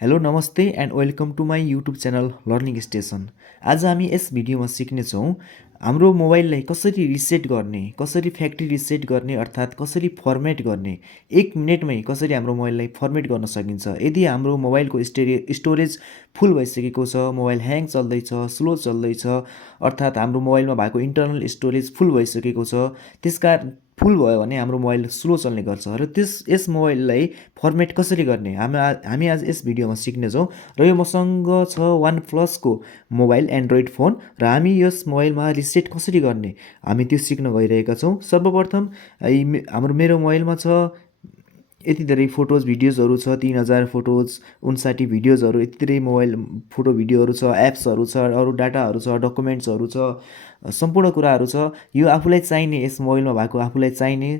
Hello नमस्ते and welcome to my YouTube channel learning station. आज हामी यस भिडियोमा सिक्नेछौँ हाम्रो मोबाइललाई कसरी रिसेट गर्ने, कसरी फ्याक्ट्री रिसेट गर्ने अर्थात् कसरी फर्मेट गर्ने, 1 मिनेटमै कसरी हाम्रो मोबाइललाई फर्मेट गर्न सकिन्छ। यदि हाम्रो मोबाइलको स्टोरेज फुल भइसकेको छ, मोबाइल ह्याङ चल्दैछ, स्लो चल्दैछ, अर्थात् हाम्रो मोबाइलमा भएको इन्टरनल स्टोरेज फुल भइसकेको छ, त्यसकारण फुल भयो भने हाम्रो मोबाइल स्लो चल्ने गर्छ र यस मोबाइललाई फर्मेट कसरी गर्ने हामी आज यस भिडियोमा सिक्नेछौँ। र यो मसँग छ वान प्लसको मोबाइल एन्ड्रोइड फोन र हामी यस मोबाइलमा रिसेट कसरी गर्ने हामी त्यो सिक्न गइरहेका छौँ। सर्वप्रथम मेरो मोबाइलमा छ यति धेरै फोटोज भिडियोजहरू छ, 3000 फोटोज 59 भिडियोजहरू, यति धेरै मोबाइल फोटो भिडियोहरू छ, एप्सहरू छ, अरू डाटाहरू छ, डकुमेन्ट्सहरू छ, सम्पूर्ण कुराहरू छ। यो आफूलाई चाहिने यस मोबाइलमा भएको आफूलाई चाहिने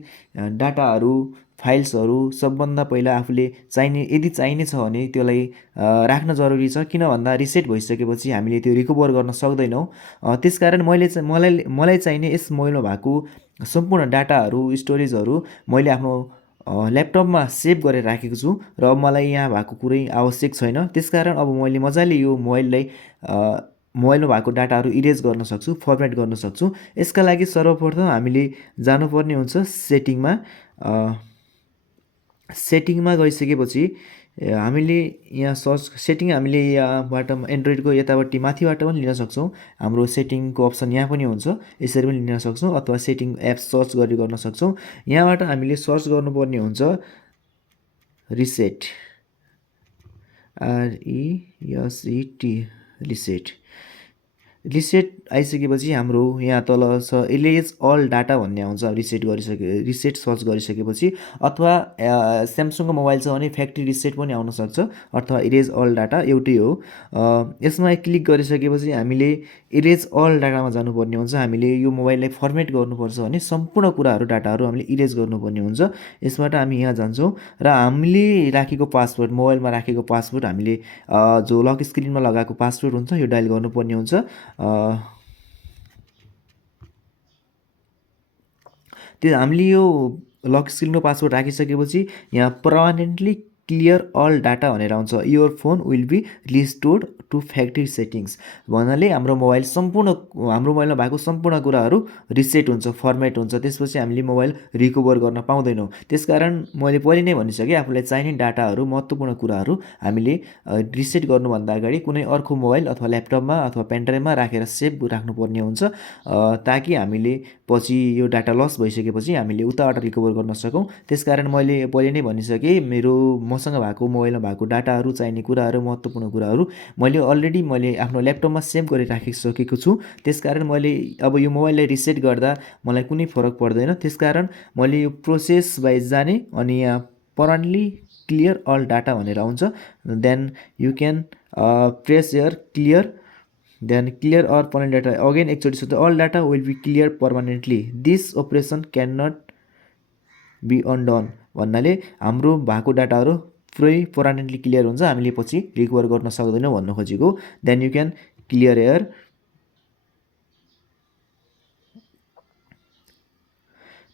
डाटाहरू फाइल्सहरू सबभन्दा पहिला आफूले चाहिने यदि चाहिने छ भने त्यसलाई राख्न जरुरी छ। किन भन्दा रिसेट भइसकेपछि हामीले त्यो रिकभर गर्न सक्दैनौँ। त्यसकारण मलाई चाहिने यस मोबाइलमा भएको सम्पूर्ण डाटाहरू स्टोरेजहरू मैले आफ्नो ल्यापटपमा सेभ गरेर राखेको छु र मलाई यहाँ भएको कुरै आवश्यक छैन। त्यसकारण अब मैले मजाले यो मोबाइलमा भएको डाटाहरू इरेज गर्न सक्छु, फर्मेट गर्न सक्छु। यसका लागि सर्वप्रथम हामीले जानुपर्ने हुन्छ सेटिङमा गइसकेपछि हामीले यहाँ हामीले यहाँबाट एन्ड्रोइडको यतापट्टि माथिबाट पनि लिन सक्छौँ। हाम्रो सेटिङको अप्सन यहाँ पनि हुन्छ, यसरी पनि लिन सक्छौँ अथवा सेटिङ एप्स सर्च गर्न सक्छौँ। यहाँबाट हामीले सर्च गर्नुपर्ने हुन्छ रिसेट, रिसेट आइसकेपछि हाम्रो यहाँ तल छ इरेज अल डाटा भन्ने आउँछ रिसेट सर्च गरिसकेपछि। अथवा स्यामसङको मोबाइल छ भने फ्याक्ट्री रिसेट पनि आउन सक्छ अथवा इरेज अल डाटा एउटै हो। यसमा क्लिक गरिसकेपछि हामीले इरेज अल डाटामा जानुपर्ने हुन्छ। हामीले यो मोबाइललाई फर्मेट गर्नुपर्छ भने सम्पूर्ण कुराहरू डाटाहरू हामीले इरेज गर्नुपर्ने हुन्छ। यसबाट हामी यहाँ जान्छौँ र हामीले राखेको पासवर्ड, मोबाइलमा राखेको पासवर्ड हामीले जो लक स्क्रिनमा लगाएको पासवर्ड हुन्छ यो डायल गर्नुपर्ने हुन्छ। त्यो हामीले यो लक स्क्रिनको पासवर्ड राखिसकेपछि यहाँ पर्मानेन्टली क्लियर अल डाटा भनेर आउँछ। Your phone will be restored to factory settings भन्नाले हाम्रो मोबाइलमा भएको सम्पूर्ण कुराहरू रिसेट हुन्छ, फर्मेट हुन्छ। त्यसपछि हामीले मोबाइल रिकभर गर्न पाउँदैनौँ। त्यसकारण मैले पहिले नै भनिसकेँ आफूलाई चाहिने डाटाहरू, महत्त्वपूर्ण कुराहरू हामीले रिसेट गर्नुभन्दा अगाडि कुनै अर्को मोबाइल अथवा ल्यापटपमा अथवा पेनड्राइभमा राखेर सेभ राख्नुपर्ने हुन्छ, ताकि हामीले पछि यो डाटा लस भइसकेपछि हामीले उताबाट रिकभर गर्न सकौँ। त्यसकारण मैले पहिले नै भनिसकेँ मसँग भएको मोबाइलमा भएको डाटाहरू, चाहिने कुराहरू, महत्त्वपूर्ण कुराहरू मैले आफ्नो ल्यापटपमा सेभ गरेर राखिसकेको छु। त्यसकारण मैले अब यो मोबाइललाई रिसेट गर्दा मलाई कुनै फरक पर्दैन। त्यसकारण मैले यो प्रोसेस वाइज जाने अनि यहाँ पर्मानेन्टली क्लियर अल डाटा भनेर आउँछ। Then you can press here clear, then clear all permanent data again एकचोटि सोध्छ all data will be clear permanently, this operation can not be undone भन्नाले हाम्रो भएको डाटाहरू पुरै पर्मानेन्टली क्लियर हुन्छ, हामीले पछि रिकभर गर्न सक्दैनौँ भन्न खोजेको। Then you can clear air,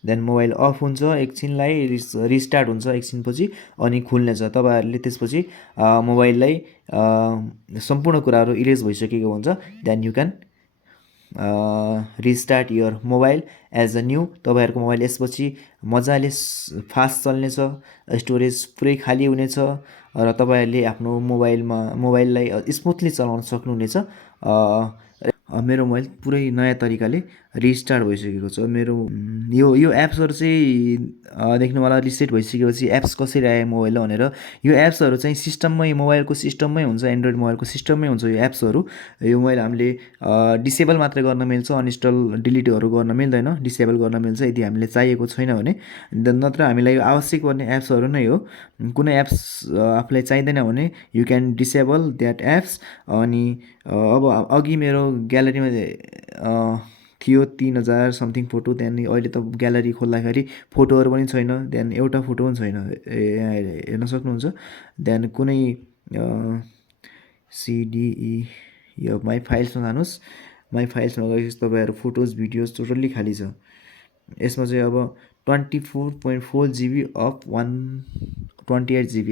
then mobile off हुन्छ, एकछिनलाई रिस्टार्ट हुन्छ एकछिनपछि अनि खुल्नेछ। तपाईँहरूले त्यसपछि मोबाइललाई सम्पूर्ण कुराहरू इरेज भइसकेको हुन्छ। Then you can restart your mobile as a new. तपाईँहरूको मोबाइल यसपछि मजाले फास्ट चल्नेछ, स्टोरेज पुरै खाली हुनेछ र तपाईँहरूले आफ्नो मोबाइललाई स्मुथली चलाउन सक्नुहुनेछ। मेरो मोबाइल पुरै नयाँ तरिकाले रिस्टार्ट भइसकेको छ। मेरो यो एप्सहरू चाहिँ देख्नु होला रिसेट भइसकेपछि एप्स कसरी आयो मोबाइलमा भनेर। यो एप्सहरू चाहिँ मोबाइलको सिस्टममै हुन्छ, एन्ड्रोइड मोबाइलको सिस्टममै हुन्छ यो एप्सहरू। यो मोबाइल हामीले डिसेबल मात्रै गर्न मिल्छ, अनइन्स्टल डिलिटहरू गर्न मिल्दैन, डिसेबल गर्न मिल्छ यदि हामीले चाहिएको छैन भने। नत्र हामीलाई यो आवश्यक पर्ने एप्सहरू नै हो। कुनै एप्स आफूलाई चाहिँदैन भने you can disable that apps. अनि अब अघि मेरो ग्यालेरीमा थियो 3000 समथिङ फोटो, त्यहाँदेखि अहिले त ग्यालेरी खोल्दाखेरि फोटोहरू पनि छैन, त्यहाँदेखि एउटा फोटो पनि छैन, हेर्न सक्नुहुन्छ। त्यहाँदेखि कुनै सिडिई यो माई फाइल्समा जानुहोस्, माई फाइल्समा गएपछि तपाईँहरू फोटोज भिडियोज टोटल्ली खाली छ। यसमा चाहिँ अब 24.4 GB अफ 28 GB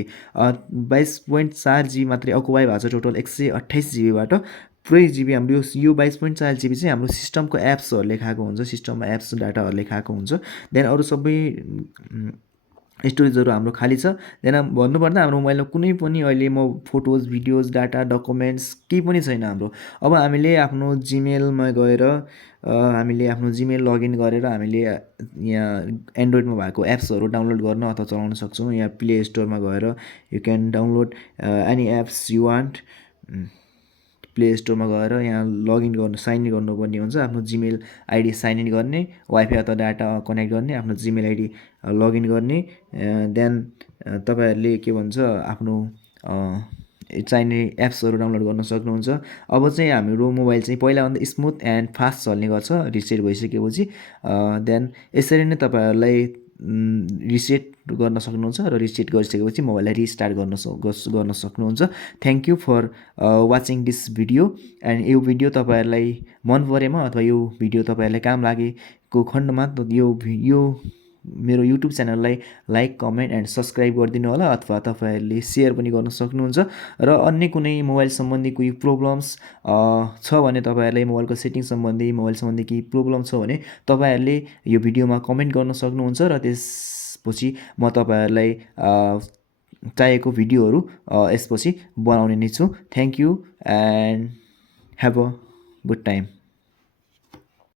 22.4 GB मात्रै अकुपाई भएको छ टोटल 128 GB बाट पुरै जिबी हाम्रो यो 22.4 GB चाहिँ हाम्रो सिस्टमको एप्सहरूले खाएको हुन्छ, सिस्टममा एप्स डाटाहरूले खाएको हुन्छ। देन अरू सबै स्टोरेजहरू हाम्रो खाली छ। देन भन्नुपर्दा हाम्रो मोबाइलमा कुनै पनि अहिले फोटोज, भिडियोज, डाटा, डकुमेन्ट्स केही पनि छैन हाम्रो। अब हामीले आफ्नो जिमेलमा गएर हामीले आफ्नो जिमेल लगइन गरेर हामीले यहाँ एन्ड्रोइडमा भएको एप्सहरू डाउनलोड गर्न अथवा चलाउन सक्छौँ। यहाँ प्ले स्टोरमा गएर you can download any apps you want. Play स्टोरमा गएर यहाँ लगइन गर्नु, साइन इन गर्नुपर्ने हुन्छ। आफ्नो जिमेल आइडी साइन इन गर्ने, वाइफाई अथवा डाटा कनेक्ट गर्ने, आफ्नो जिमेल आइडी लगइन गर्ने। देन तपाईँहरूले के भन्छ आफ्नो चाहिने एप्सहरू डाउनलोड गर्न सक्नुहुन्छ। अब चाहिँ हाम्रो मोबाइल चाहिँ पहिलाभन्दा स्मुथ एन्ड फास्ट चल्ने गर्छ रिसेट भइसकेपछि। देन यसरी नै तपाईँहरूलाई रिसेट गर्न सक्नुहुन्छ र रिसेट गरिसकेपछि मोबाइललाई रिस्टार्ट गर्न सक्नुहुन्छ। Thank you for watching this video. And यो भिडियो तपाईँहरूलाई मन परेमा अथवा यो भिडियो तपाईँहरूलाई काम लागेको खण्डमा यो मेरो युट्युब च्यानललाई लाइक, कमेन्ट एन्ड सब्सक्राइब गरिदिनु होला अथवा तपाईँहरूले सेयर पनि गर्न सक्नुहुन्छ। र अन्य कुनै मोबाइल सम्बन्धी कुनै प्रब्लम्स छ भने तपाईँहरूलाई मोबाइलको सेटिङ सम्बन्धी, मोबाइल सम्बन्धी केही प्रब्लम छ भने तपाईँहरूले यो भिडियोमा कमेन्ट गर्न सक्नुहुन्छ र त्यसपछि म तपाईँहरूलाई चाहिएको भिडियोहरू यसपछि बनाउने नै छु। Thank you and have a good time.